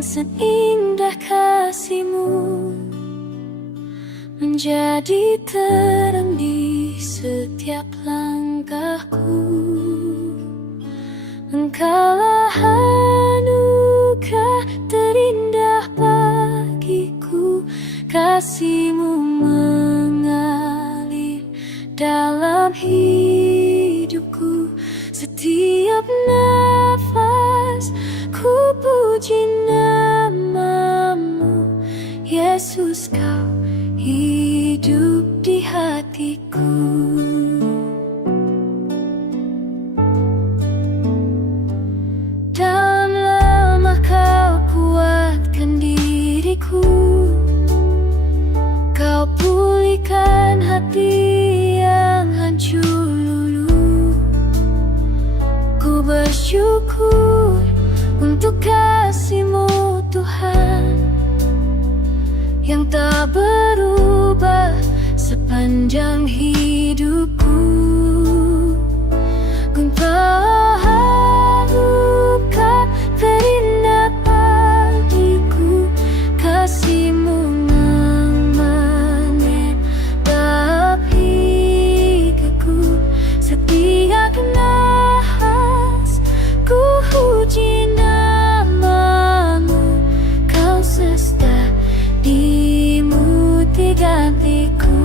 yang seindah kasih-Mu menjadi terang di setiap langkahku. Engkaulah anugerah terindah bagiku, kasih-Mu mengalir dalam hidupku. Setiap nafas ku puji nama-Mu, Yesus, Kau hidup di hatiku. Dalam lemah Kau kuatkan diriku, Kau pulihkan hati yang hancur luluh. Ku bersyukur untuk kasih-Mu Tuhan yang tak berubah sepanjang hidupku. Engkau anugerah terindah bagiku, kasih-Mu mengalir dalam hidupku. Setiap nafas ku puji nama-Mu, Kau sesta di-Mu gantiku.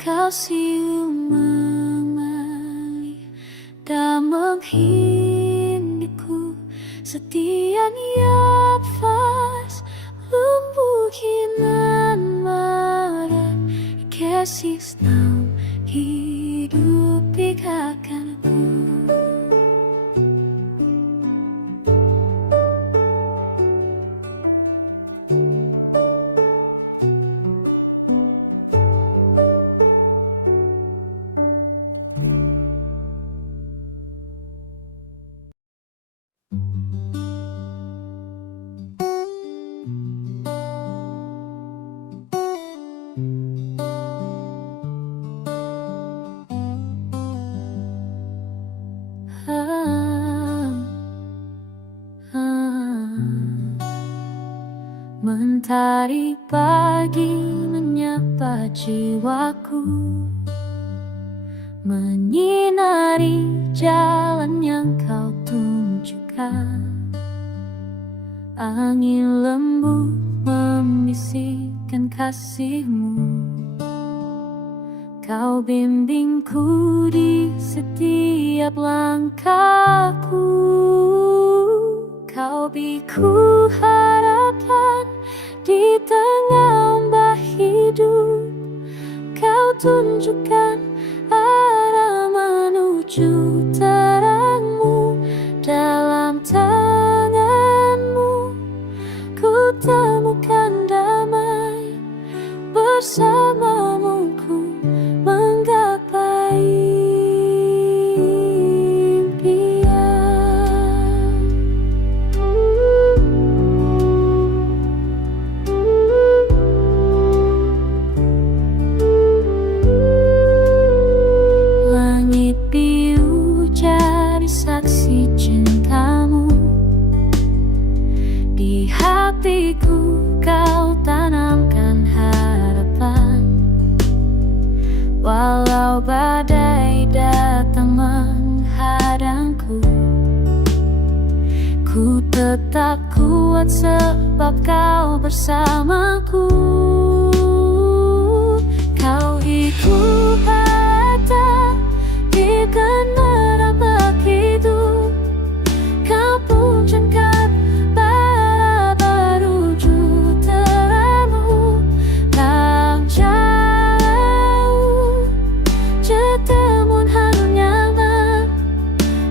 Kasih-Mu mengalir dalam hidupku. Setiap nafas kemungkinan marah, kasih senang hidup bikakanku. Mentari pagi menyapa jiwaku, menyinari jalan yang Kau tunjukkan. Angin lembut membisikkan kasih-Mu, Kau bimbingku di setiap langkahku. Kau biku harapan di tengah ombak hidup, Kau tunjukkan arah menuju terang-Mu. Dalam tangan-Mu ku temukan damai, bersama-Mu ku menggapai tetap kuat sebab kau bersamaku. Kau ikut ada di merebak hidup. Kau puncakkan bara berwujud terangmu. Kau jauh jetemun haru nyaman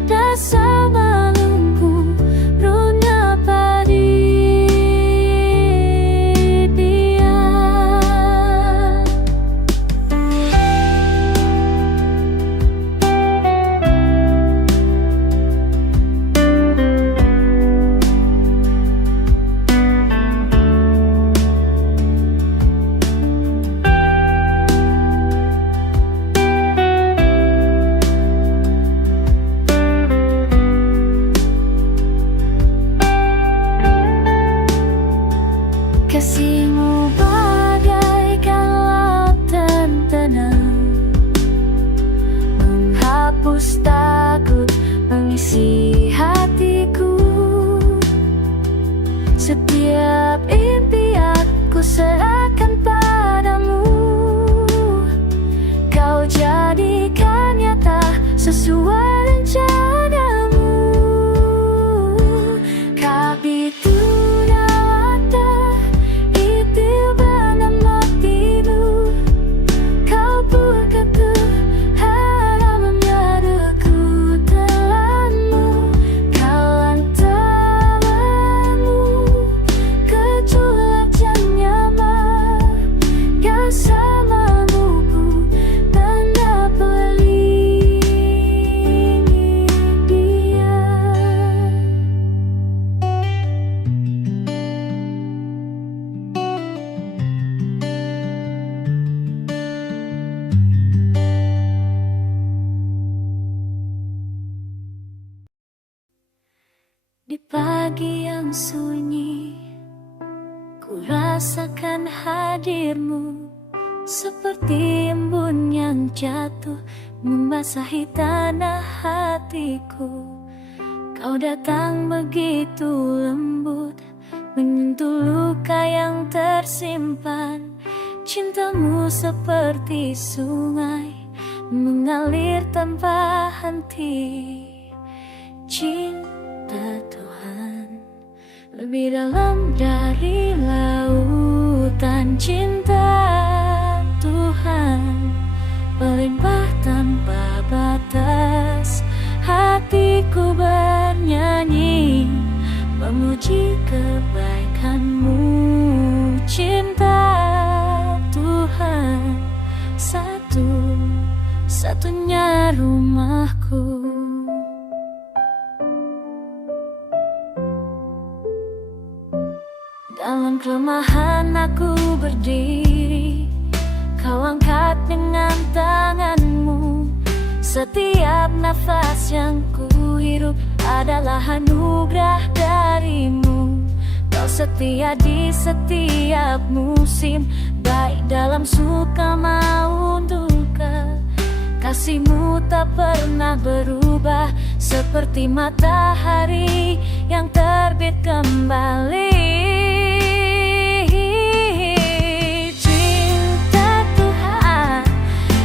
dasar malungku runya padi dia. Kasihmu bagaikan lautan tenang, menghapus takut, mengisi hatiku. Setiap impian ku serahkan padamu. Kau jadikan nyata sesuai rencanamu. Kabitu di pagi yang sunyi, ku rasakan hadirmu seperti embun yang jatuh membasahi tanah hatiku. Kau datang begitu lembut, menyentuh luka yang tersimpan. Cintamu seperti sungai mengalir tanpa henti. Cinta Tuhan lebih dalam dari lautan. Cinta Tuhan melimpah tanpa batas. Hatiku bernyanyi memuji kebaikan-Mu. Cinta Tuhan satu-satunya rumahku. Dalam kelemahan aku berdiri, Kau angkat dengan tangan-Mu. Setiap nafas yang ku hirup adalah anugerah dari-Mu. Kau setia di setiap musim, baik dalam suka maupun duka. Kasih-Mu tak pernah berubah, seperti matahari yang terbit kembali.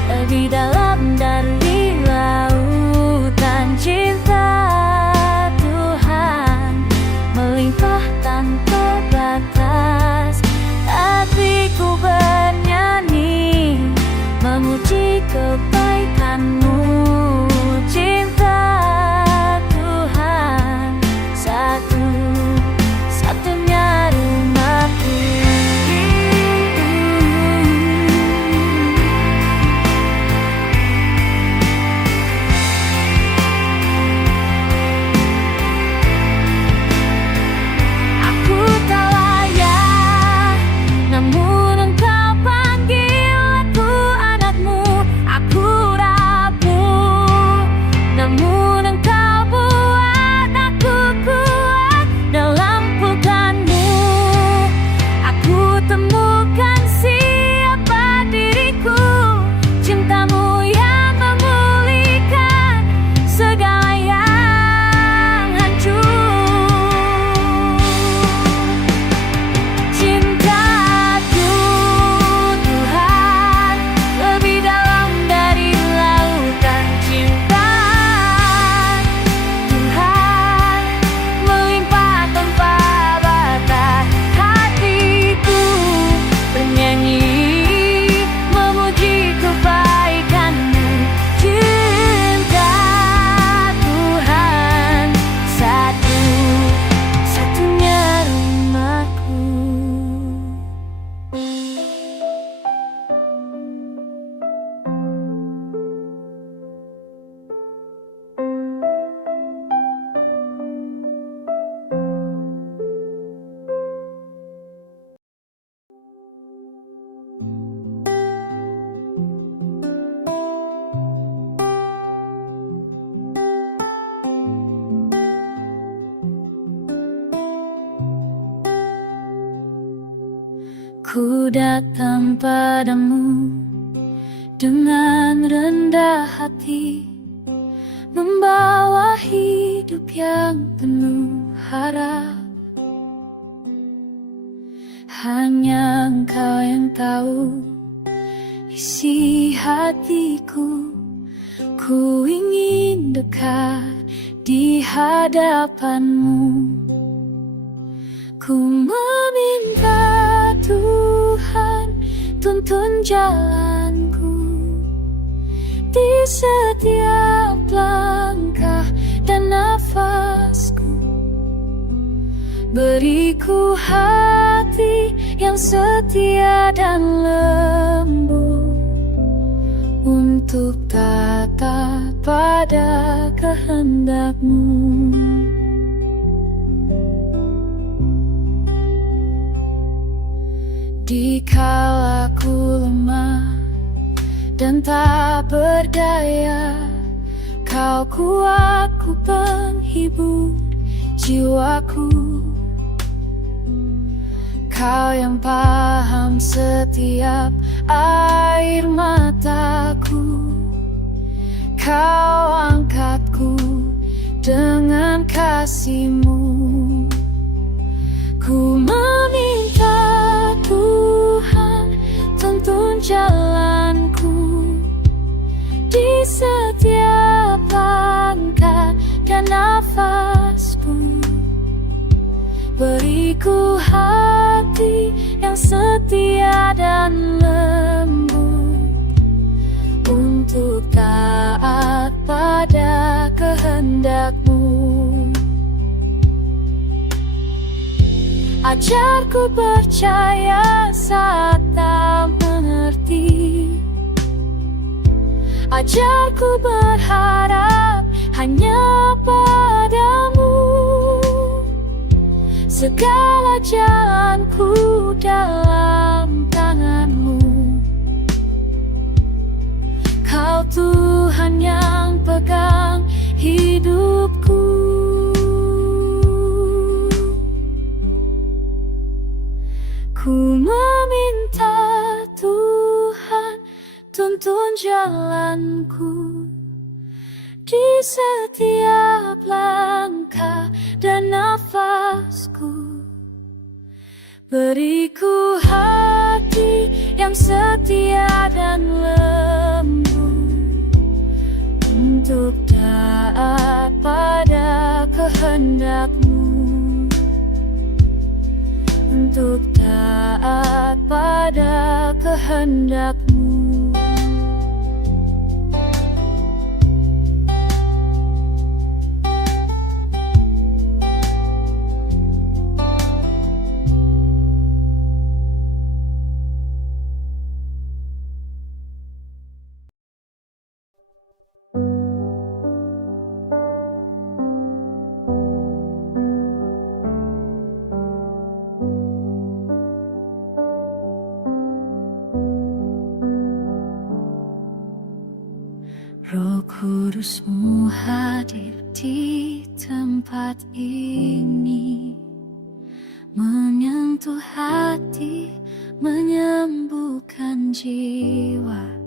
Lebih dalam dari lautan. Cinta Tuhan melimpah tanpa batas. Hatiku bernyanyi memuji kebaikan-Mu. Cinta Tuhan satu-satunya Ku datang padamu dengan rendah hati, membawa hidup yang penuh harap. Hanya Engkau yang tahu isi hatiku. Ku ingin dekat di hadapan-Mu. Ku meminta Tuhan, tuntun jalanku di setiap langkah dan nafasku. Beriku hati yang setia dan lembut untuk taat pada kehendak-Mu. Dikala ku lemah dan tak berdaya, Kau kuat, Ku penghibur jiwaku. Kau yang paham setiap air mataku. Kau angkatku dengan kasih-Mu. Ku meminta Tuhan, tuntun jalanku di setiap langkah dan nafasku. Beriku hati yang setia dan lembut untuk taat pada kehendak-Mu. Ajarku percaya saat tak mengerti. Ajarku berharap hanya padamu. Segala jalanku dalam tangan-Mu. Kau Tuhan yang pegang hidupku. Ku meminta Tuhan, tuntun jalanku di setiap langkah dan nafasku. Beriku hati yang setia dan lembut untuk taat pada kehendak-Mu. Untuk taat pada kehendak-Mu. Roh Kudus-Mu hadir di tempat ini, menyentuh hati, menyembuhkan jiwa.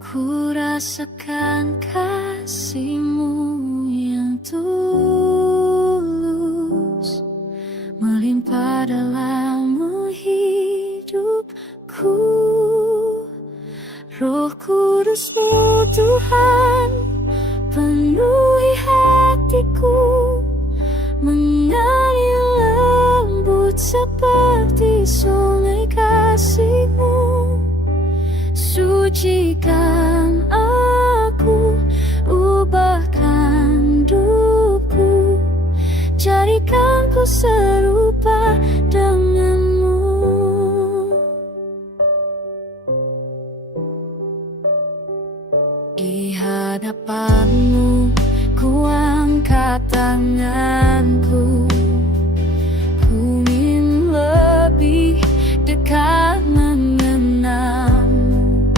Ku rasakan kasih-Mu yang tulus, melimpah dalam hidupku. Roh Kudus-Mu Tuhan, penuhi hatiku, mengalir lembut seperti sungai kasih-Mu. Sucikan aku, ubahkan hidupku, jadikan ku serupa dengan-Mu. Di hadapan-Mu ku angkat tanganku, ku ingin lebih dekat mengenal-Mu.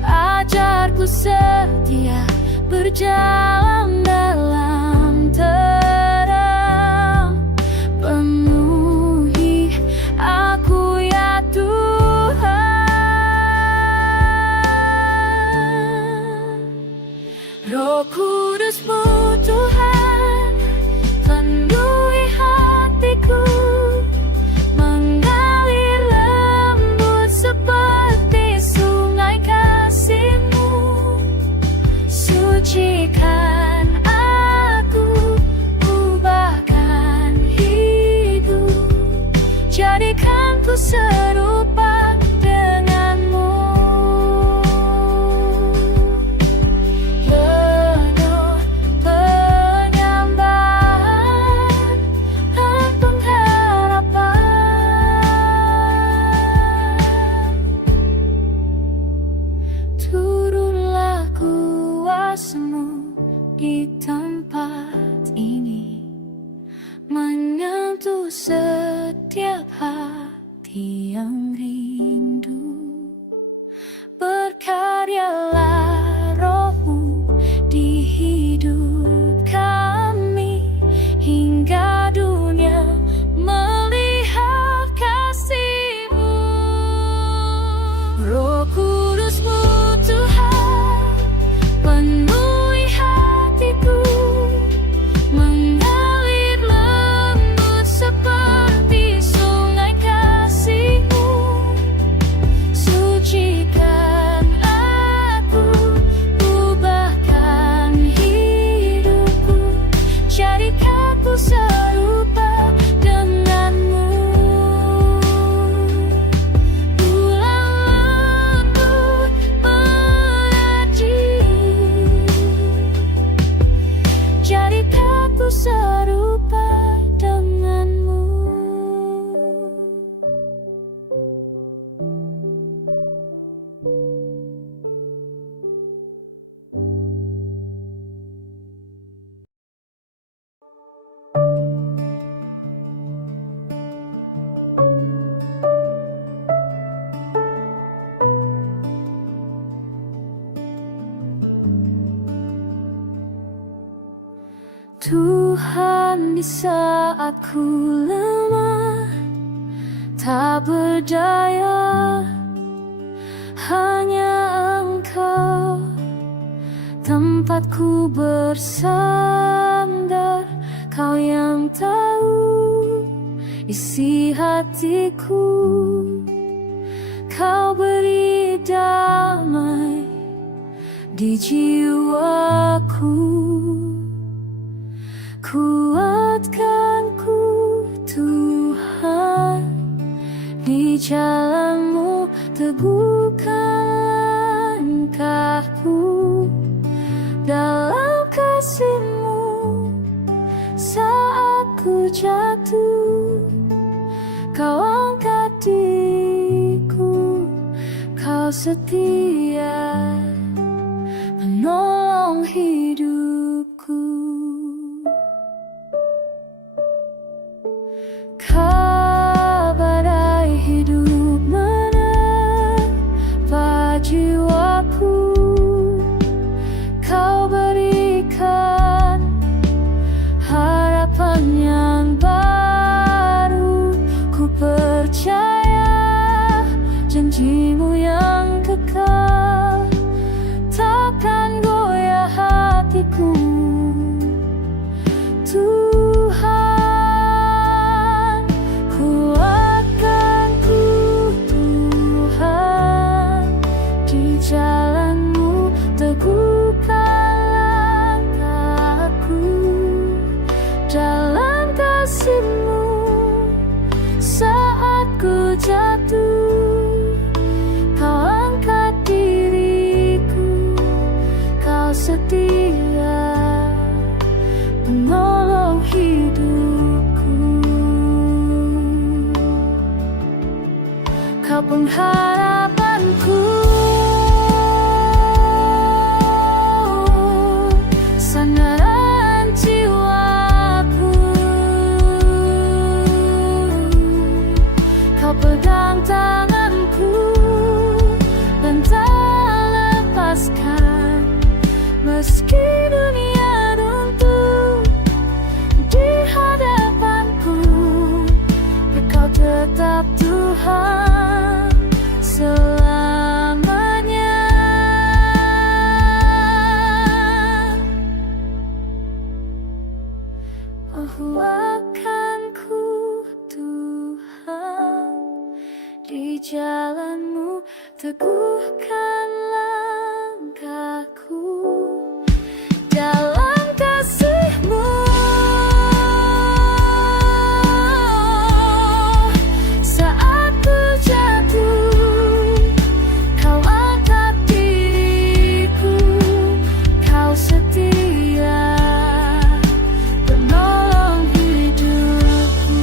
Ajarku setia berjalan dalam terang, penuhi aku Kudus-Mu Tuhan, penuhi hatiku, mengalir lembut seperti sungai kasih-Mu. Sucikan aku, ubahkan hidup, jadikan ku serupa dengan-Mu. Penuh penyembahan dan pengharapan, turunlah kuasa-Mu di tempat ini, menyentuh setiap hati yang rindu. Berkaryalah Roh-Mu di hidup kami, hingga dunia melihat kasih-Mu. Roh Kudus-Mu Tuhan, penuhi hatiku, mengalir lembut seperti sungai kasih-Mu. Sucikan aku, ubahkan hidupku, jadikan ku serupa dengan-Mu. Ulang lembut mengaji, jadikan ku serupa dengan-Mu. Tuhan, di saat ku lemah, tak berdaya, hanya Engkau tempatku bersandar. Kau yang tahu isi hatiku, Kau beri damai di jiwaku. Kuatkanku Tuhan, di jalan-Mu teguhkan langkahku, dalam kasih-Mu saat ku jatuh. Kau angkat diriku, Kau setia menolong hidupku. Badai hidup menerpa jiwaku, Kau berikan harapan yang baru. Ku percaya janji-Mu yang kekal, takkan goyah hatiku. Tuhan, kuatkanku Tuhan, di jalan-Mu teguhkan langkahku, dalam kasih-Mu saat ku jatuh. Kau angkat diriku, Kau setia menolong hidupku. Kau pengharapanku, sandaran jiwaku. Kau pegang tanganku dan tak lepaskan, meski dunia runtuh di hadapanku. Engkau tetap Tuhan, Tahu akan ku Tuhan, di jalanmu teguhkan langkahku dalam kasih-Mu. Saat ku jatuh, Kau angkat diriku, Kau setia penolong hidupku.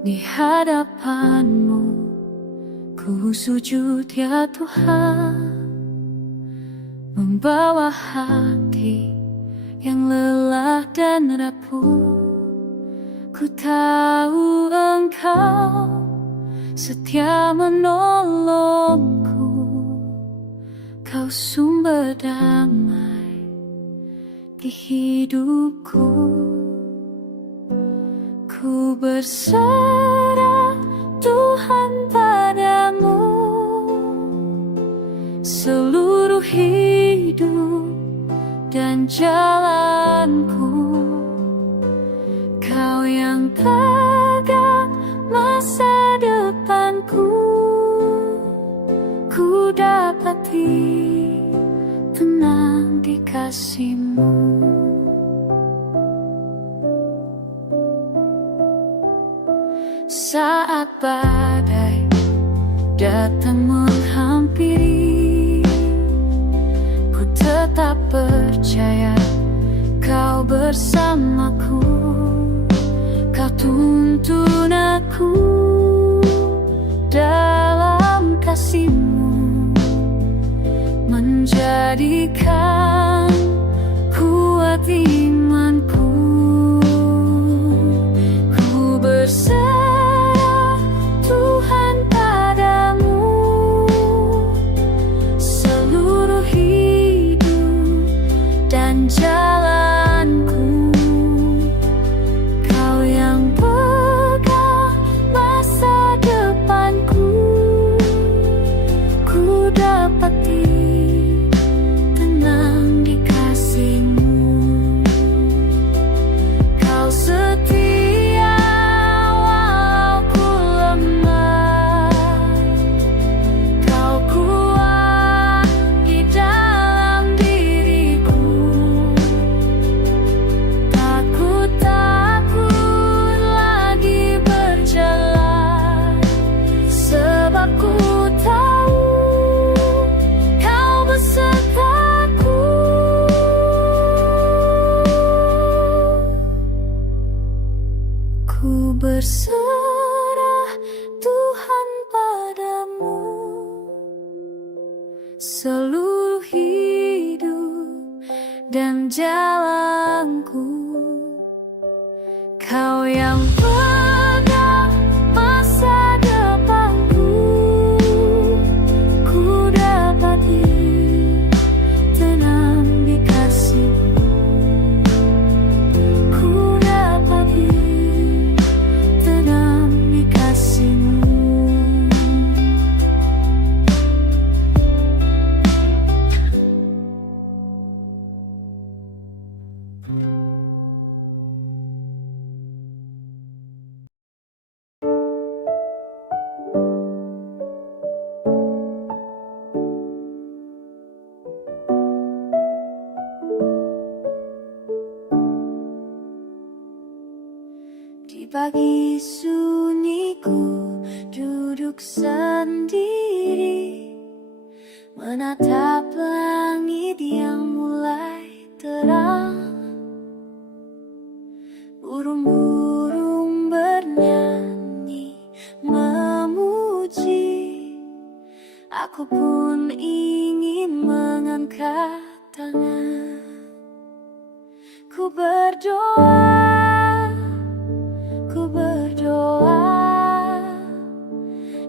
Di hadapan-Mu ku sujud ya Tuhan, membawa hati yang lelah dan rapuh. Ku tahu Engkau setia menolongku, Kau sumber damai di hidupku. Ku berserah Tuhan padamu, seluruh hidup dan jalanku. Kau yang pegang masa depanku, ku dapati tenang di kasih-Mu. Saat badai datang menghampiri, ku tetap percaya Kau bersamaku. Kau tuntun aku dalam kasih-Mu, menjadikan kuat imanku. Ku berserah Tuhan padamu, seluruh hidup dan jalanku. Kau yang pegang masa depanku, ku dapati tenang di kasih-Mu. Kau setia walau ku lemah, Kau kuat di dalam diriku. Takut lagi berjalan, sebab ku tahu Kau besertaku. Ku berserah Tuhan padamu, seluruh hidup dan jalanku. Kau yang pegang masa depanku, ku dapati tenang di kasih-Mu. Ku dapati tenang di kasih-Mu. Di pagi sunyiku duduk sendiri, menatap langit yang mulai terang. Burung-burung bernyanyi memuji, aku pun ingin mengangkat tangan. Ku berdoa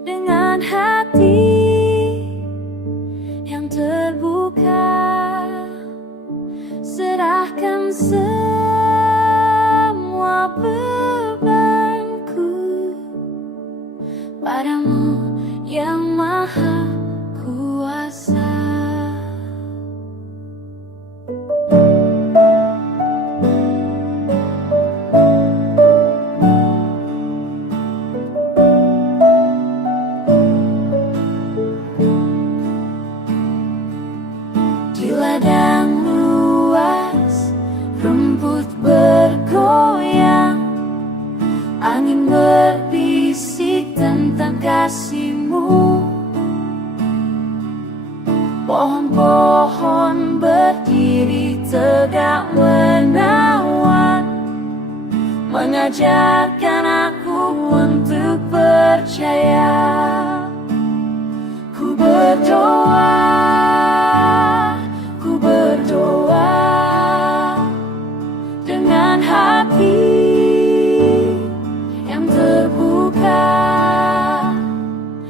dengan hati yang terbuka, serahkan semua bebanku padamu yang maha kuasa. Di ladang luas, rumput bergoyang, angin berbisik tentang kasih-Mu. Pohon-pohon berdiri tegak menawan, mengajarkan aku untuk percaya. Ku berdoa dengan hati yang terbuka,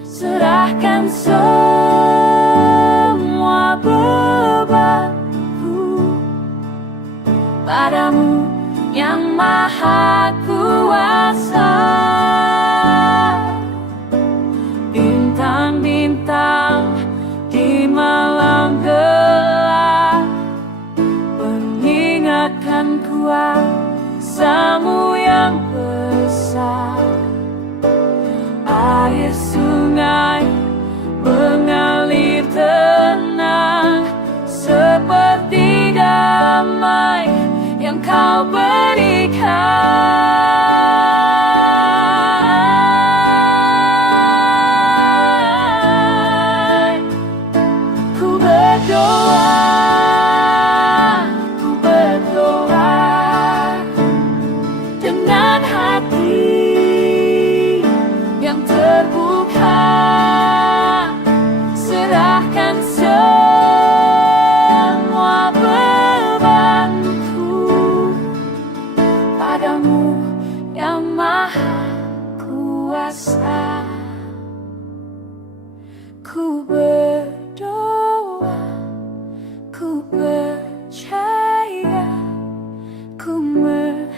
serahkan semua bebanku padamu yang maha kuasa. Bintang-bintang di malam gelap mengingatkan kuasa-Mu yang besar. Air sungai mengalir tenang, seperti damai yang Kau berikan. Ku berdoa dengan hati yang terbuka, serahkan semua bebanku padamu yang maha kuasa. Ku berdoa, ku percaya, ku menyerah.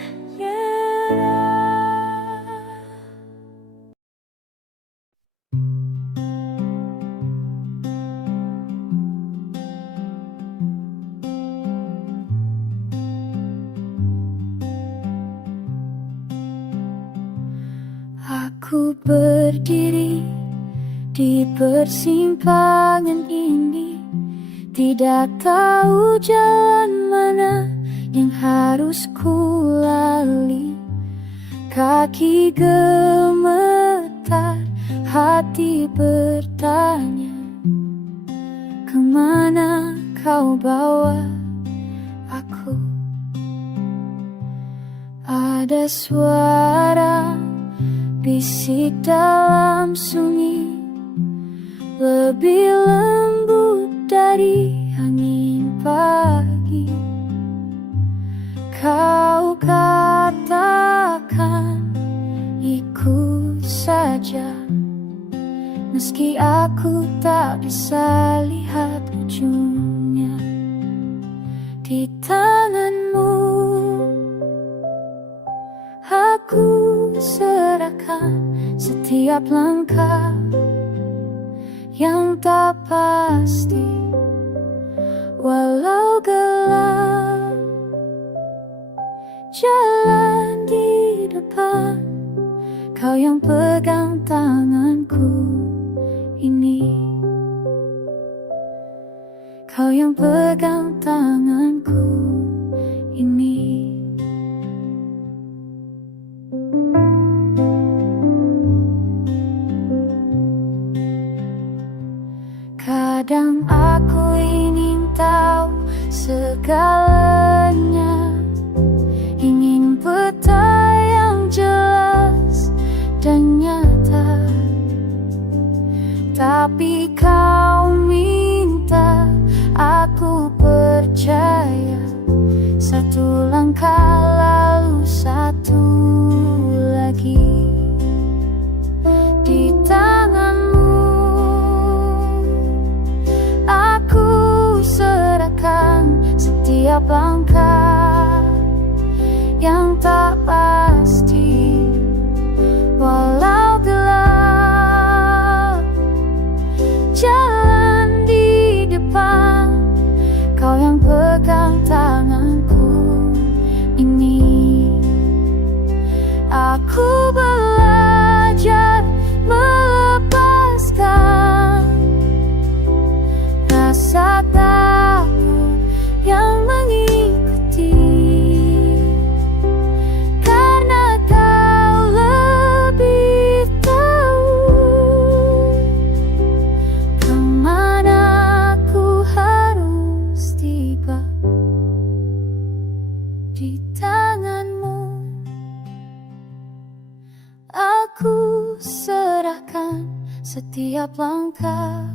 Aku berdiri di persimpangan ini, tidak tahu jalan mana yang harus ku lalui. Kaki gemetar, hati bertanya, kemana Kau bawa aku? Ada suara bisik dalam sunyi, lebih lembut dari angin pagi. Kau katakan ikut saja, meski aku tak bisa lihat ujungnya. Di tangan-Mu aku serahkan setiap langkah yang tak pasti, walau gelap jalan di depan. Kau yang pegang tanganku ini, Kau yang pegang tanganku ini. Kadang aku ingin tahu segalanya, ingin peta yang jelas dan nyata, tapi Kau minta aku percaya satu langkah setiap langkah yang tak pasti. Walau gelap jalan di depan, kau yang pegang tanganku ini. Aku belajar melepaskan rasa takut yang mengikuti, karena kau lebih tahu kemana aku harus tiba. Di tanganmu aku serahkan setiap langkah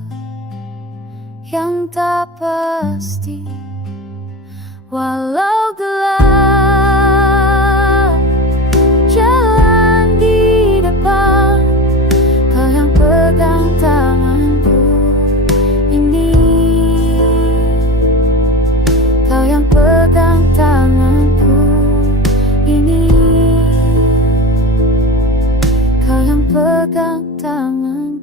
yang tak pasti. Walau gelap jalan di depan, kau yang pegang tanganku ini. Kau yang pegang tanganku ini. Kau yang pegang tanganku.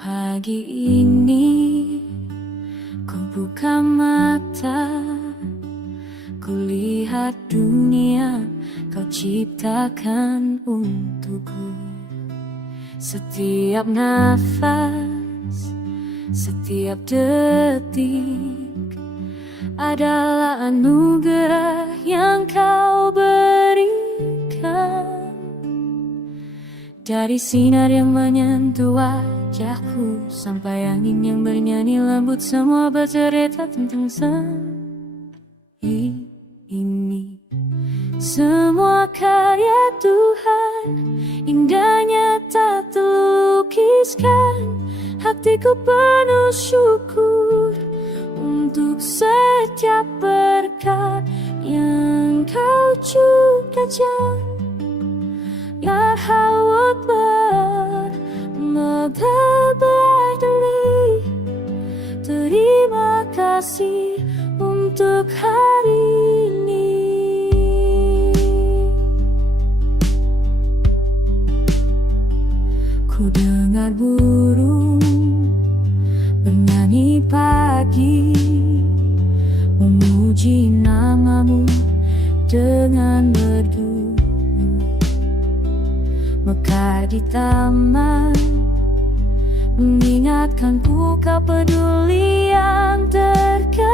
Pagi ini ku buka mata, ku lihat dunia kau ciptakan untukku. Setiap nafas, setiap detik adalah anugerah yang kau berikan. Dari sinar yang menyentuh wajahku sampai angin yang bernyanyi lembut, semua bercerita tentang ini. Semua karya Tuhan, indahnya tak terlukiskan. Hatiku penuh syukur untuk setiap berkat yang kau curahkan. Ya Hawatbar Maghabadali, terima kasih untuk hari ini. Ku dengar burung bernyanyi pagi, memuji namamu dengan merdu. Mekar di taman mengingatkanku kau peduli yang terkecil.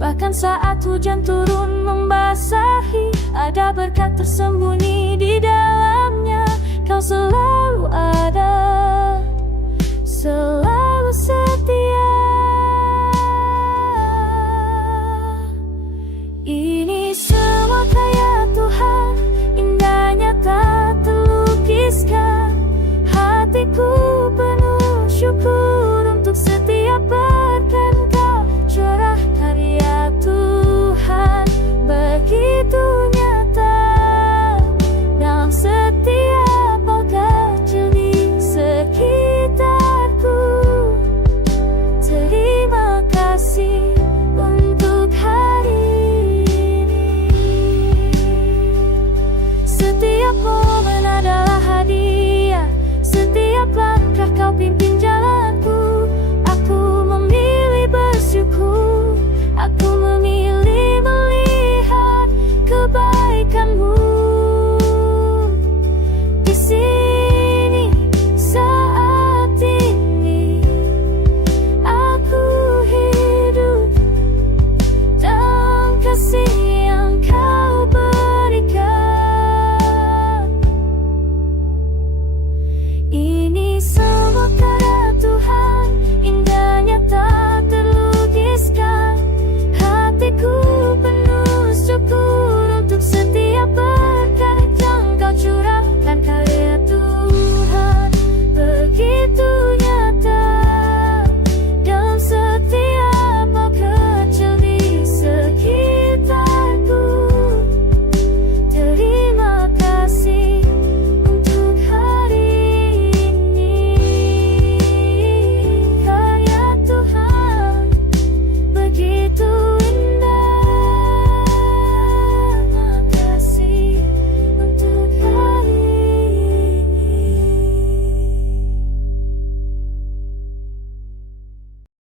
Bahkan saat hujan turun membasahi, ada berkat tersembunyi di dalamnya. Kau selalu ada